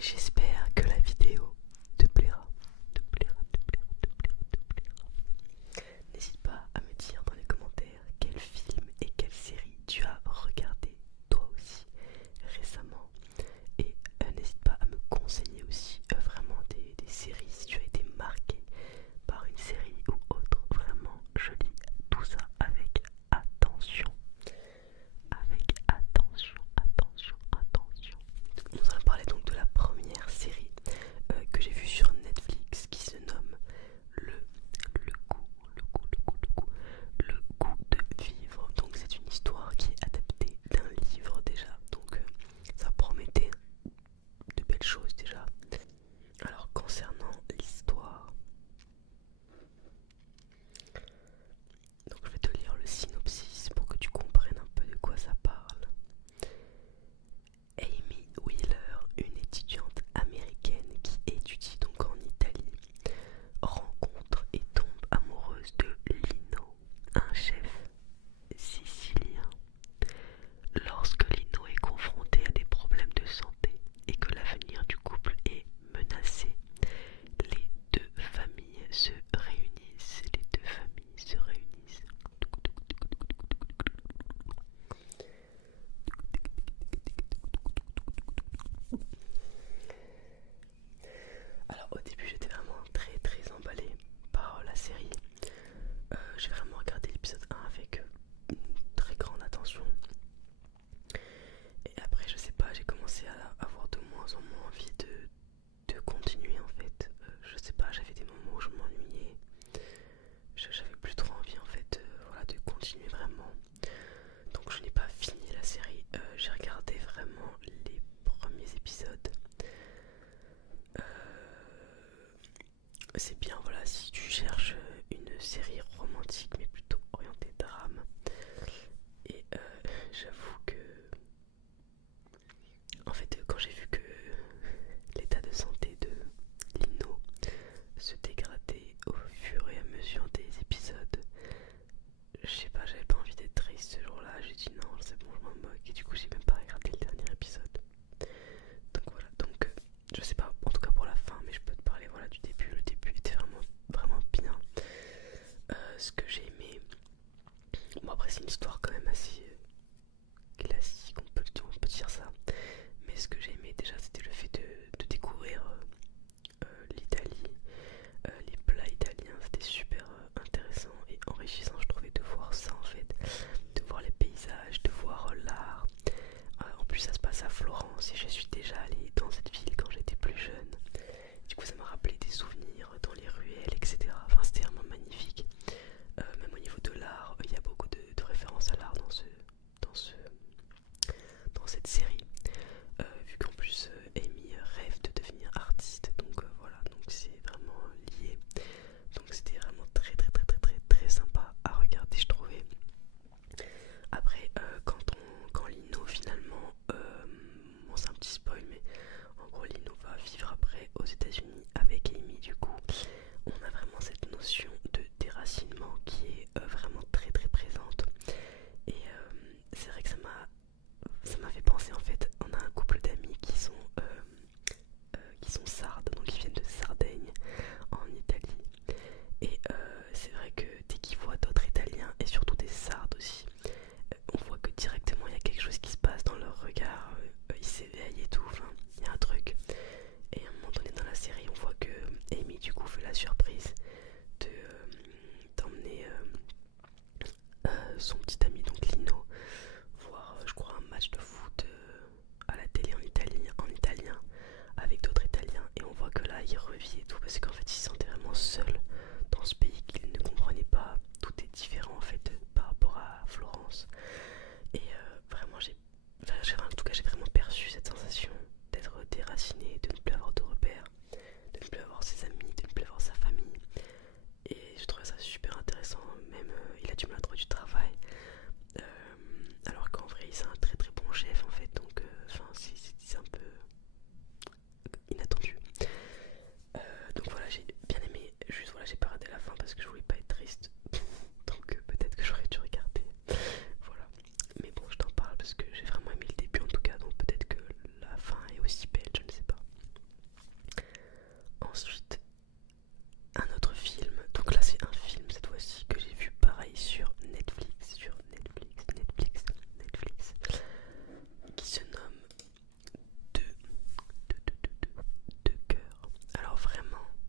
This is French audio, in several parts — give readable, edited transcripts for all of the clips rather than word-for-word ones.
J'espère que la vidéo te plaira, te plaira, te plaira, te plaira, te plaira. N'hésite pas à me dire dans les commentaires quel film et quelle série tu as regardé toi aussi récemment. Et n'hésite pas à me conseiller aussi vraiment des séries si tu as été marqué par une série ou autre. Vraiment, je lis tout ça avec attention. Avec attention, attention, attention. Nous allons parler donc de la première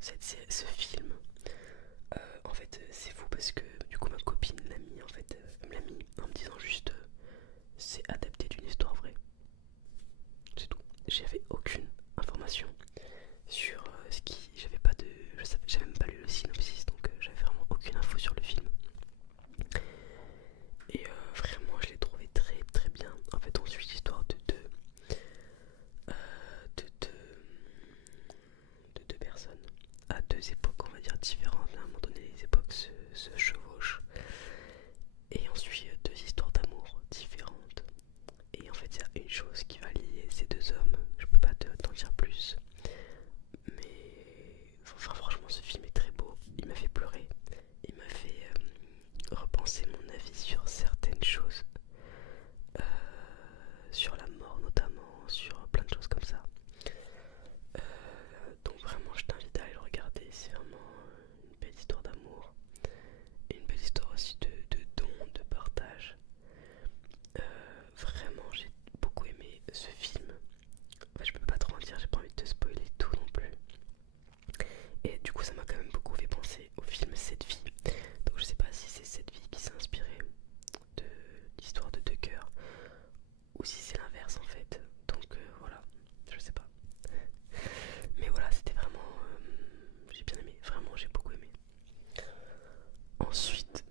ce film, en fait c'est fou parce que du coup ma copine l'a mis, en fait, me l'a mis en me disant juste c'est adapté d'une histoire vraie. C'est tout. J'avais aucune information sur ce qui. J'avais pas de. J'avais même pas lu le synopsis, donc j'avais vraiment aucune info sur le film. Et vraiment, je l'ai trouvé très très bien. En fait, on suit l'histoire euh, de deux personnes à deux époques, on va dire, différentes. À un moment donné, les époques se chevauchent. Et on suit deux histoires d'amour différentes. Et en fait, il y a une chose qui va lier ces deux hommes. Je peux pas t'en dire plus. Mais enfin, franchement, ce film est très beau. Il m'a fait pleurer. Il m'a fait repenser mon avis sur certaines choses. Sur la mort notamment, sur plein de choses comme ça. Donc vraiment, je t'invite à aller le regarder. C'est vraiment une belle histoire d'amour. Et une belle histoire aussi de don, de partage. Vraiment, j'ai beaucoup aimé ce film. Enfin, je peux pas trop en dire, j'ai pas envie de te spoiler tout non plus. Et du coup, ça m'a quand même beaucoup fait penser au film Cette vie. Donc, je sais pas si c'est Cette vie qui s'est inspiré de l'histoire de deux cœurs ou si c'est l'inverse en fait. Donc, voilà, je sais pas. Mais voilà, c'était vraiment. J'ai bien aimé, vraiment, j'ai beaucoup aimé. Ensuite,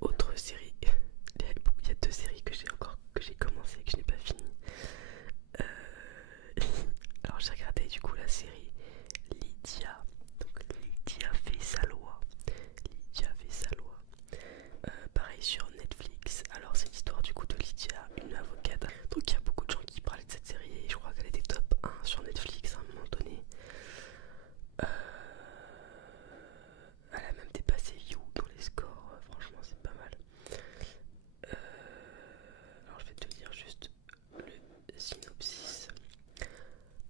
autre série. Il y a deux séries que j'ai commencé et que je n'ai pas fini. Euh, Alors j'ai regardé du coup la série Lydia. Donc Lydia fait sa loi. Lydia fait sa loi. Pareil sur Netflix. Alors c'est l'histoire du coup de Lydia, une avocate. Donc il y a beaucoup de gens qui parlaient de cette série et je crois qu'elle était top 1 sur Netflix à un moment donné. Elle a même dépassé You dans les scores. Franchement c'est pas mal. Alors je vais te dire juste le synopsis.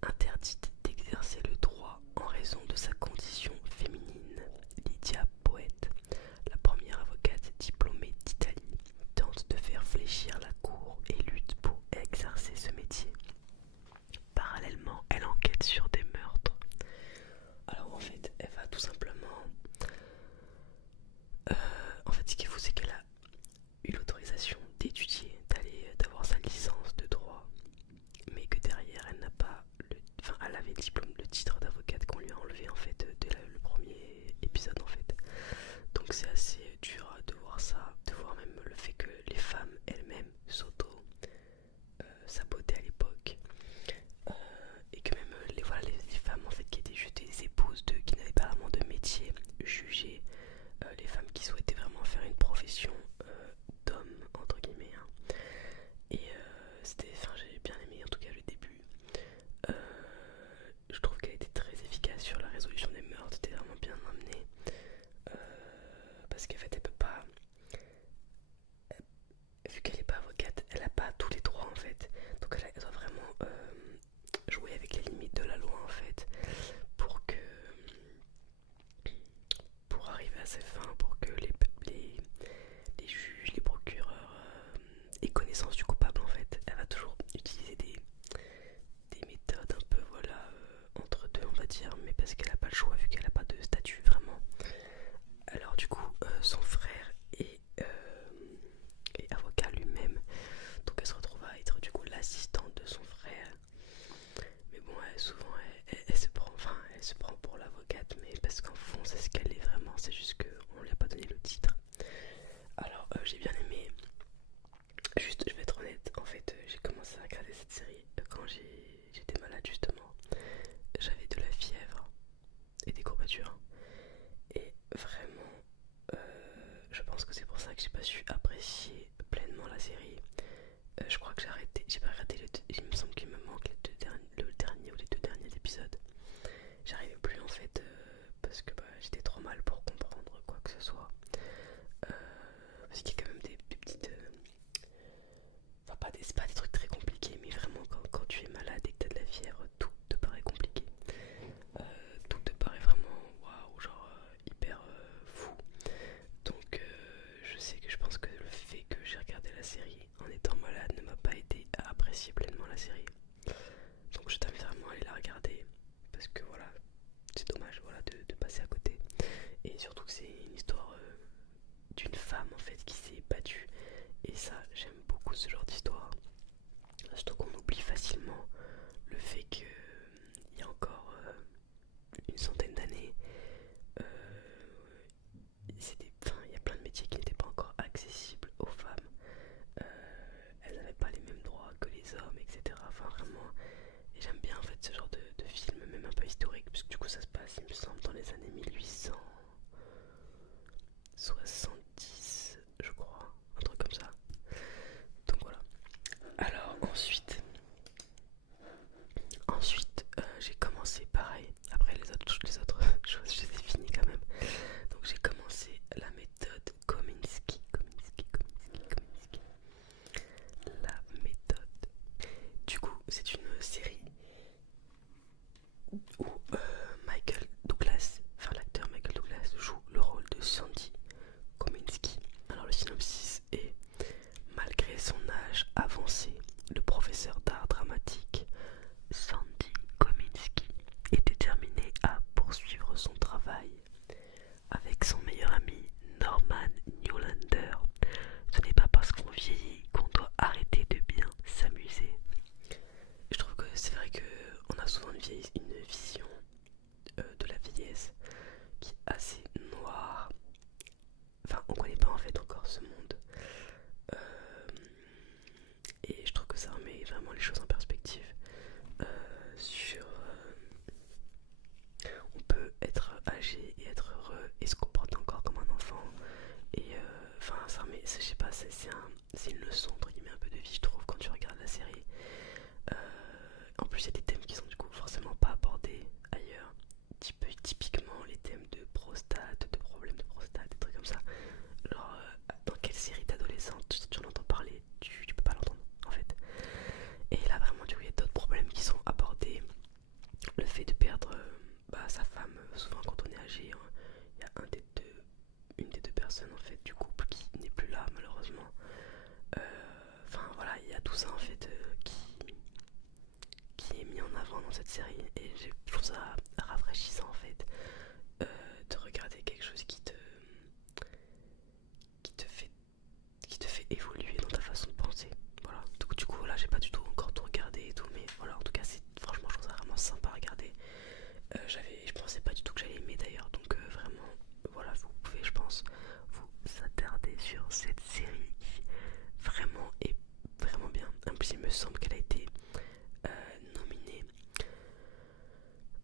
Interdite d'exercer le droit en raison de sa condition féminine, Lydia Poète, la première avocate diplômée d'Italie, tente de faire fléchir la cour et lutte pour exercer ce métier. Parallèlement, elle enquête sur des meurtres. Alors en fait, elle va tout simplement... en fait, ce qui est fou, c'est qu'elle a eu l'autorisation d'étudier, d'avoir sa licence de droit, mais que derrière, elle n'a pas elle avait le titre d'avocate qu'on lui a enlevé en fait dès le premier épisode en fait. Donc c'est assez dur de voir ça, de voir même le fait que les femmes elles-mêmes sabotaient à l'époque. Et que même les femmes en fait qui étaient juste des épouses qui n'avaient pas vraiment de métier, jugeaient les femmes qui souhaitaient vraiment faire une profession d'homme entre guillemets, hein. Et j'ai bien aimé en tout cas le début. Je trouve qu'elle était très efficace sur la résolution des meurtres, c'était vraiment bien amené. Parce qu'en fait elle peut pas, vu qu'elle est pas avocate, elle a pas tous les droits en fait. Donc elle doit vraiment jouer avec les limites de la loi en fait pour arriver à ses fins, pour que les juges, les procureurs aient connaissance du coupable en fait. Elle va toujours utiliser des méthodes un peu entre deux on va dire, mais parce qu'elle a pas le choix vu qu'elle a pas de statut vraiment. Alors du coup son frère est avocat lui-même, donc elle se retrouve à être du coup l'assistante de son frère. Mais bon, souvent elle se prend pour l'avocate, mais parce qu'en fond c'est ce qu'elle est vraiment, c'est juste qu'on lui a pas donné le titre. Alors j'ai bien aimé. Juste, je vais être honnête, en fait j'ai commencé à regarder cette série quand j'étais malade justement. J'avais de la fièvre et des courbatures. Et vraiment, je pense que c'est pour ça que j'ai pas su apprécier pleinement la série. Je crois que j'ai pas regardé il me semble qu'il me manque le dernier ou les deux derniers épisodes. J'arrivais plus en fait parce que j'étais trop mal pour comprendre quoi que ce soit. Parce qu'il y a quand même des petites... c'est pas des trucs très compliqués, mais vraiment quand tu es malade et surtout que c'est une histoire d'une femme en fait qui s'est battue, et ça j'aime beaucoup ce genre d'histoire. Surtout qu'on oublie facilement le fait qu'il y a encore une centaine d'années, il y a plein de métiers qui n'étaient pas encore accessibles aux femmes. Elles n'avaient pas les mêmes droits que les hommes, etc. Enfin vraiment, et j'aime bien en fait ce genre de film, même un peu historique, parce que du coup ça se passe, il me semble, dans les années 1870, je crois, un truc comme ça. Donc voilà. Alors ensuite, j'ai commencé pareil. Après les autres choses, je les ai finies quand même. Donc j'ai commencé la méthode Kominsky. La méthode. Du coup, c'est une série où Michael Douglas, enfin l'acteur Michael Douglas, joue le rôle de Sandy Kominsky. Alors le synopsis est: malgré son âge avancé, le professeur d'art dramatique Sandy Kominsky est déterminé à poursuivre son travail. Avec son meilleur ami Norman Newlander, ce n'est pas parce qu'on vieillit qu'on doit arrêter de bien s'amuser. Je trouve que c'est vrai qu'on a souvent une vision de la vieillesse qui est assez noire. Enfin, on connaît pas en fait encore ce monde. Et je trouve que ça remet vraiment les choses en perspective. On peut être âgé et être heureux et se comporter encore comme un enfant. Et enfin, ça remet, je sais pas, c'est une leçon entre guillemets un peu de vie, je trouve, quand tu regardes la série. En plus, il y a des thèmes qui sont du coup forcément pas abordés ailleurs. Typiquement les thèmes de prostate, de problèmes de prostate, des trucs comme ça. Genre, dans quelle série d'adolescente tu en entends parler, tu peux pas l'entendre en fait. Et là, vraiment, du coup, il y a d'autres problèmes qui sont abordés. Le fait de perdre sa femme, souvent quand on est âgé, hein, il y a une des deux personnes en fait du couple qui n'est plus là malheureusement. Enfin voilà, il y a tout ça en fait qui est mis en avant dans cette série, et je trouve ça rafraîchissant en fait de regarder quelque chose qui te fait qui te fait évoluer dans ta façon de penser. Voilà. Du coup là j'ai pas du tout encore tout regardé et tout, mais voilà, en tout cas c'est franchement, je trouve ça vraiment sympa à regarder. Je pensais pas du tout que j'allais aimer d'ailleurs, donc vraiment voilà, vous pouvez, je pense, vous attarder sur cette série qui vraiment est vraiment bien. En plus il me semble qu'elle a été nominée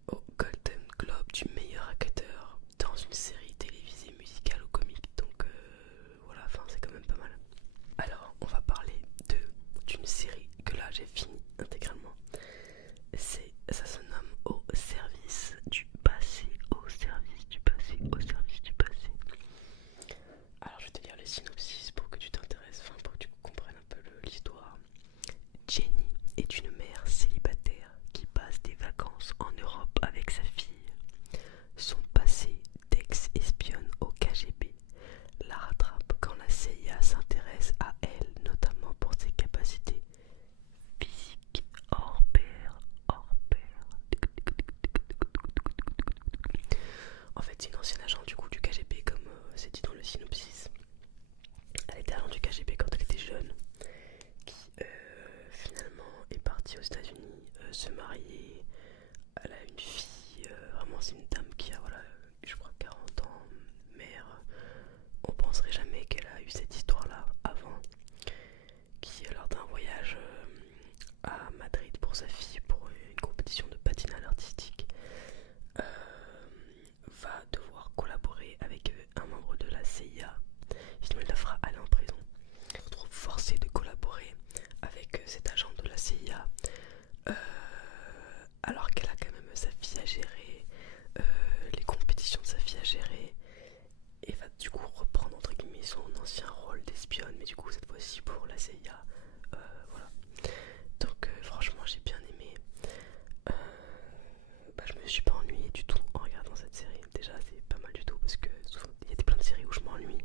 au Golden Globe du meilleur acteur dans une série télévisée, musicale ou comique, donc voilà, enfin c'est quand même pas mal. Alors on va parler d'une série que là j'ai fini intégralement. Ça se nomme Au service du passé, au service du passé, au service du passé. Alors je vais te lire le synopsis pour que tu t'intéresses, enfin pour que tu comprennes un peu l'histoire. Jenny est une mère célibataire qui passe des vacances en Europe avec sa fille. Son passé d'ex-espionne au KGB la rattrape quand la CIA s'intéresse à elle, notamment pour ses capacités physiques hors pair, hors pair. En fait, c'est une ancienne agent du coup du KGB, comme c'est dit dans le synopsis. Elle était agent du KGB quand elle était jeune, qui finalement est partie aux États-Unis se marier. Elle a une fille, vraiment c'est une dame qui a, voilà, je crois 40 ans, mère. On penserait jamais qu'elle a eu cette histoire-là avant, qui lors d'un voyage à Madrid pour sa fille, pour une compétition de patinage artistique, va devoir collaborer avec un membre de la CIA, sinon il la fera aller en prison. Elle se retrouve forcée de collaborer avec cet agent de la CIA, alors qu'elle a quand même sa fille à gérer, les compétitions de sa fille à gérer, et va du coup reprendre entre guillemets son ancien rôle d'espionne, mais du coup cette fois-ci pour la CIA. Voilà. Donc franchement j'ai bien aimé. Je me suis pas ennuyé du tout en regardant cette série. Déjà c'est pas mal du tout parce que souvent il y a plein de séries où je m'ennuie.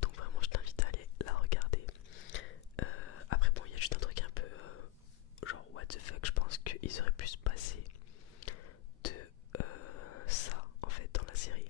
Donc vraiment je t'invite à aller la regarder. Après bon, il y a juste un truc un peu genre what the fuck, je pense qu'ils auraient pu se passer de ça en fait dans la série.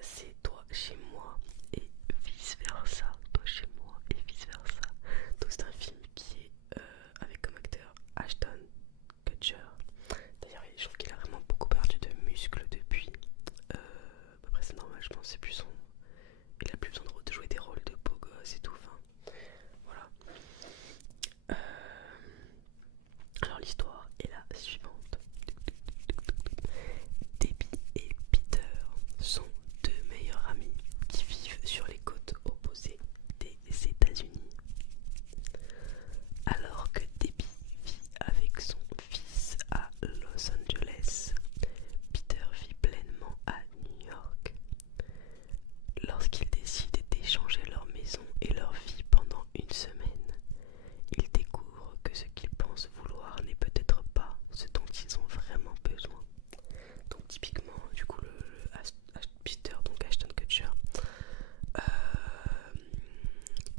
c'est Toi chez moi et vice versa. Toi chez moi et vice versa. Donc c'est un film qui est avec comme acteur Ashton Kutcher. D'ailleurs je trouve qu'il a vraiment beaucoup perdu de muscles depuis. Après c'est normal, je pense c'est plus son... Il a plus besoin de jouer des rôles de beau gosse et tout. Enfin, voilà. Alors l'histoire est la suivante. Debbie et Peter sont deux meilleurs amis qui vivent sur les côtes opposées des États-Unis. Alors que Debbie vit avec son fils à Los Angeles, Peter vit pleinement à New York. Lorsqu'ils décident d'échanger leur maison et leur vie pendant une semaine, ils découvrent que ce qu'ils pensent vouloir n'est peut-être pas ce dont ils ont vraiment besoin. Donc typiquement, du coup, Peter, donc Ashton Kutcher,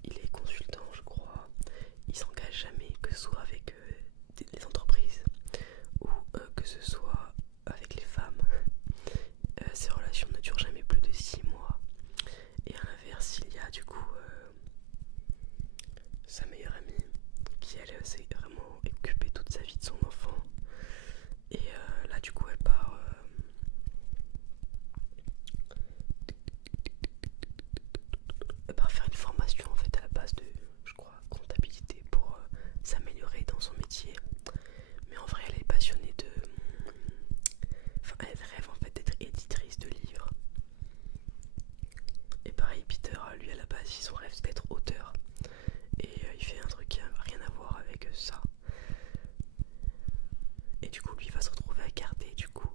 il est consultant, je crois. Il s'engage jamais, que ce soit avec les entreprises ou que ce soit avec les femmes. Ces relations ne durent jamais plus de 6 mois. Et à l'inverse, il y a du coup sa meilleure amie qui elle s'est vraiment occupée toute sa vie de son enfant. Et là du coup elle part faire une formation en fait à la base de, je crois, comptabilité pour s'améliorer dans son métier. Mais en vrai elle est passionnée de... Enfin elle rêve en fait d'être éditrice de livres. Et pareil Peter, lui à la base son rêve c'est d'être auteur. Et il fait un truc qui n'a rien à voir avec ça. Et du coup lui va se retrouver à garder du coup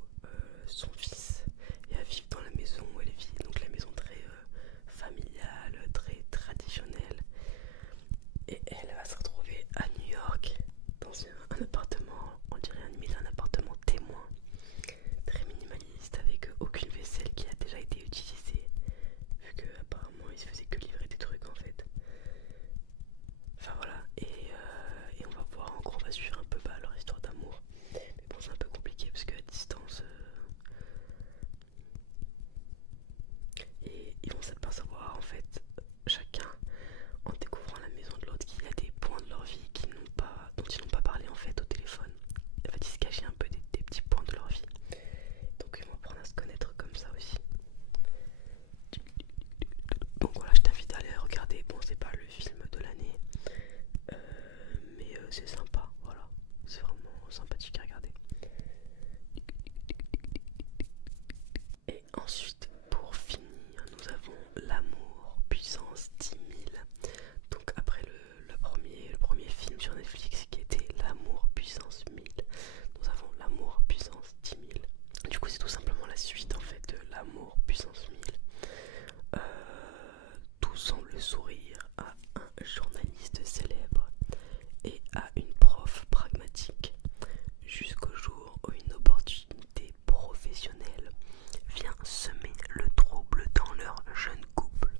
son fils et à vivre dans la maison où elle vit. Donc la maison très familiale, très traditionnelle. Et elle va se retrouver à New York dans un appartement, on dirait un appartement témoin, très minimaliste, avec aucune vaisselle qui a déjà été utilisée, vu qu'apparemment il se faisait que livrer des trucs en fait. Enfin voilà, et on va voir, en gros on va suivre un peu leur histoire d'amour. Mais bon c'est un peu compliqué parce qu'à distance... Et ils vont s'apercevoir en fait, chacun, en découvrant la maison de l'autre, qu'il y a des points de leur vie dont ils n'ont pas parlé en fait au téléphone. En fait ils se cachaient un peu des petits points de leur vie. Donc ils vont apprendre à se connaître comme ça aussi. Donc voilà, je t'invite à aller regarder. Bon c'est pas le film de l'année, mais c'est sympa, voilà. C'est vraiment sympathique à regarder. Et ensuite, pour finir, nous avons L'amour puissance 10 000. Donc après le premier film sur Netflix qui était L'amour puissance 1000, nous avons L'amour puissance 10 000. Du coup c'est tout simplement la suite en fait de L'amour puissance 1000. Tout semble sourire à un journaliste célèbre et à une prof pragmatique, jusqu'au jour où une opportunité professionnelle vient semer le trouble dans leur jeune couple.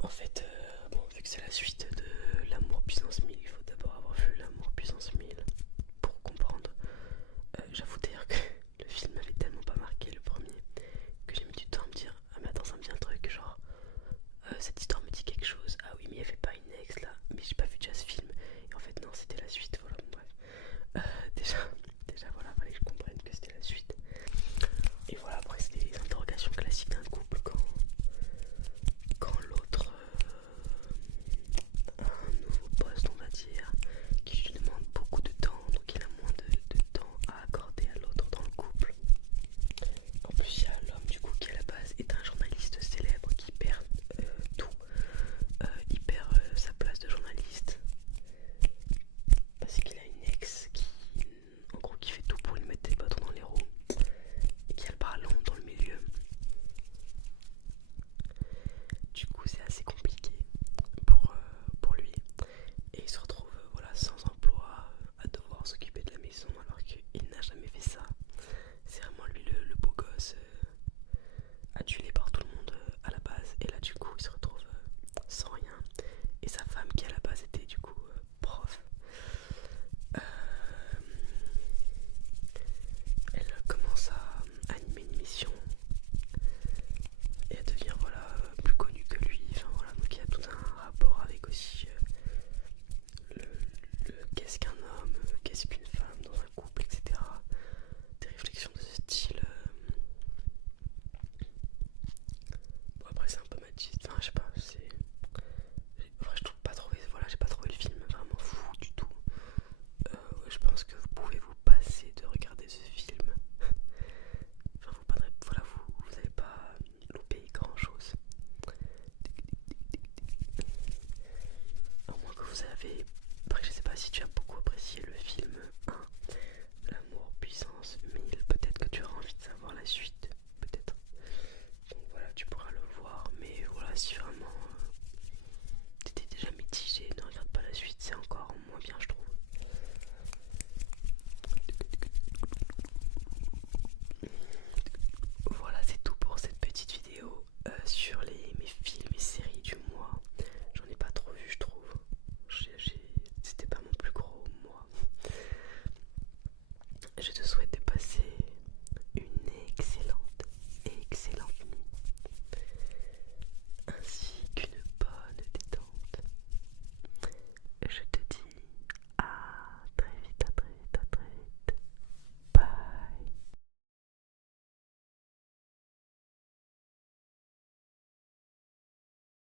En fait, vu que c'est la suite de L'amour puissance 1000, il faut d'abord avoir vu L'amour puissance 1000 pour comprendre. J'avoue d'ailleurs que le film m'avait tellement pas marqué le premier que j'ai mis du temps à me dire ah mais attends ça me dit un truc genre cette histoire me dit quelque chose, ah oui mais il n'y avait pas une ex là, mais j'ai pas vu déjà ce film et en fait non c'était la suite, voilà bon bref. Déjà voilà, fallait que je comprenne que c'était la suite. Et voilà, après c'est des interrogations classiques d'un couple quand l'autre a un nouveau poste on va bêtise. Enfin, je sais pas, c'est.